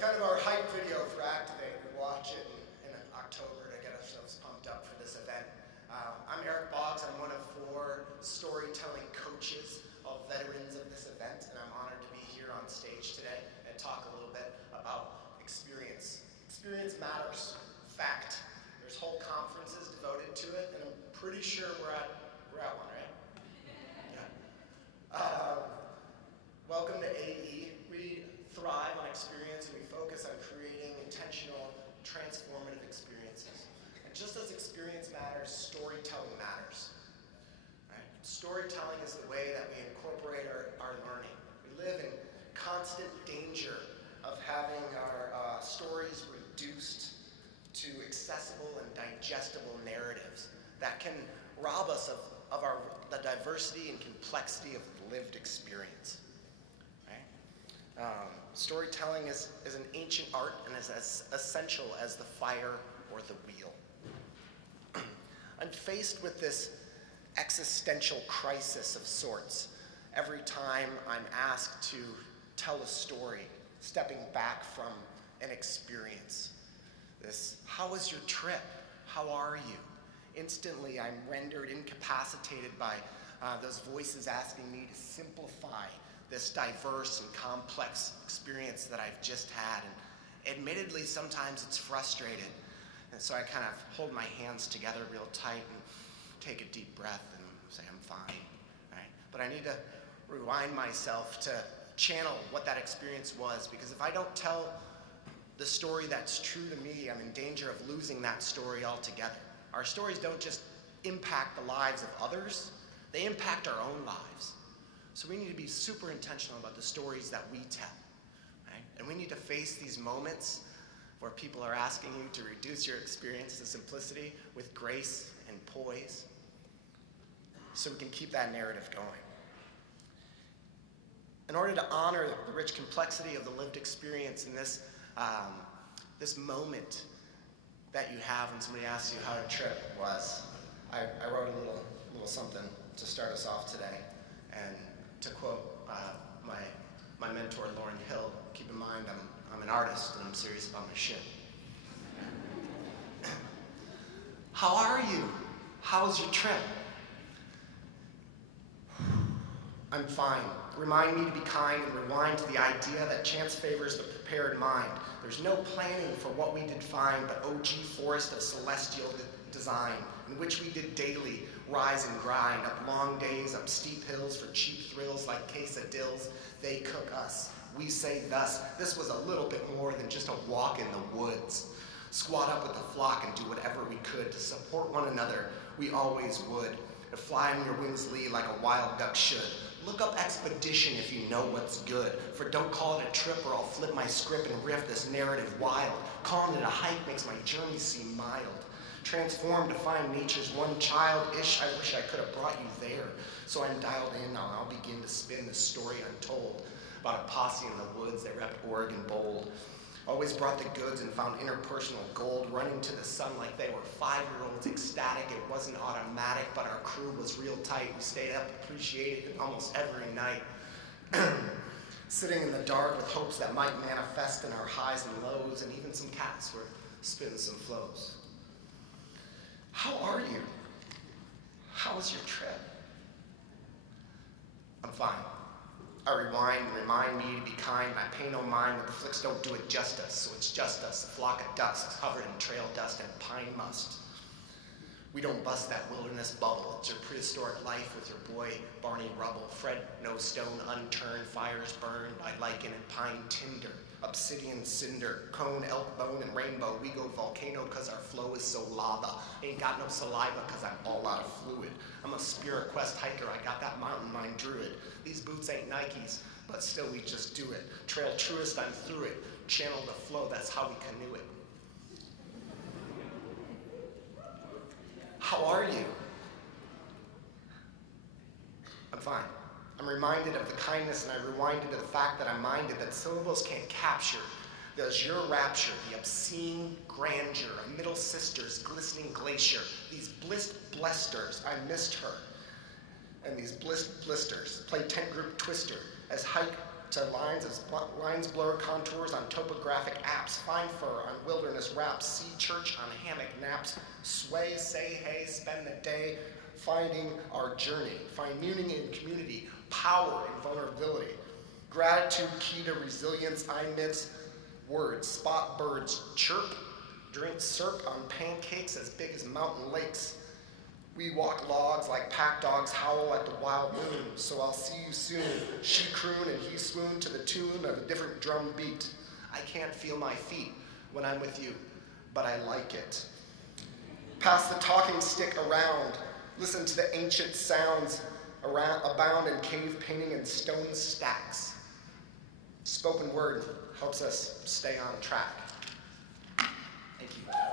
kind of our hype video for ActivatEE. We watch it in October to get ourselves pumped up for this event. I'm Boggs. I'm one of 4 storytelling coaches of veterans of this event, and I'm honored to be here on stage today and talk a little bit about experience. Experience matters. Fact. There's whole conferences devoted to it, and I'm pretty sure we're at one, right? Yeah. Welcome to AE. We thrive on experience, and we focus on creating intentional, transformative experiences. And just as experience matters, storytelling matters. Right? Storytelling is the way that we incorporate our learning. We live in constant danger of having our stories reduced to accessible and digestible narratives that can rob us of the diversity and complexity of lived experience. Storytelling is an ancient art and is as essential as the fire or the wheel. I'm faced with this existential crisis of sorts every time I'm asked to tell a story, stepping back from an experience. This, how was your trip? How are you? Instantly, I'm rendered incapacitated by those voices asking me to simplify this diverse and complex experience that I've just had. And admittedly, sometimes it's frustrating. And so I kind of hold my hands together real tight and take a deep breath and say, I'm fine, right? But I need to rewind myself to channel what that experience was, because if I don't tell the story that's true to me, I'm in danger of losing that story altogether. Our stories don't just impact the lives of others, they impact our own lives. So we need to be super intentional about the stories that we tell, right? And we need to face these moments where people are asking you to reduce your experience to simplicity with grace and poise, so we can keep that narrative going. In order to honor the rich complexity of the lived experience in this moment that you have when somebody asks you how your trip was, I wrote a little something to start us off today. And to quote my mentor, Lauren Hill, keep in mind I'm an artist and I'm serious about my shit. How are you? How was your trip? I'm fine. Remind me to be kind and rewind to the idea that chance favors the prepared mind. There's no planning for what we did find, but OG forest of celestial design, in which we did daily rise and grind, up long days, up steep hills for cheap thrills like quesadillas. They cook us. We say thus, this was a little bit more than just a walk in the woods. Squat up with the flock and do whatever we could to support one another. We always would. To fly on your wings lee like a wild duck should. Look up expedition if you know what's good. For don't call it a trip or I'll flip my script and riff this narrative wild. Calling it a hike makes my journey seem mild. Transformed to find nature's one child-ish, I wish I could have brought you there. So I'm dialed in now, and I'll begin to spin this story untold about a posse in the woods that repped Oregon bold. Always brought the goods and found interpersonal gold, running to the sun like they were 5-year-olds ecstatic. It wasn't automatic, but our crew was real tight. We stayed up, appreciated it almost every night. Sitting in the dark with hopes that might manifest in our highs and lows, and even some cats were spinning some flows. How are you? How was your trip? I'm fine. I rewind and remind me to be kind. I pay no mind, but the flicks don't do it justice, so it's just us, a flock of ducks covered in trail dust and pine must. We don't bust that wilderness bubble. It's your prehistoric life with your boy Barney Rubble. Fred, no stone unturned, fires burned by lichen and pine tinder. Obsidian cinder, cone, elk bone, and rainbow. We go volcano cause our flow is so lava. Ain't got no saliva cause I'm all out of fluid. I'm a spirit quest hiker, I got that mountain mind druid. These boots ain't Nikes, but still we just do it. Trail truest, I'm through it. Channel the flow, that's how we canoe it. How are you? I'm fine. I'm reminded of the kindness, and I rewinded to the fact that I'm minded that syllables can't capture the azure rapture, the obscene grandeur of middle sisters, glistening glacier, these blisters. I missed her. And these blisters play tent group twister as hike to lines as lines blur contours on topographic apps, find fur on wilderness wraps, see church on hammock naps, sway, say hey, spend the day finding our journey, find meaning in community, power in vulnerability, gratitude key to resilience, I miss words, spot birds chirp, drink syrup on pancakes as big as mountain lakes. We walk logs like pack dogs howl at the wild moon, so I'll see you soon. She croon and he swoon to the tune of a different drum beat. I can't feel my feet when I'm with you, but I like it. Pass the talking stick around. Listen to the ancient sounds abound in cave painting and stone stacks. Spoken word helps us stay on track. Thank you.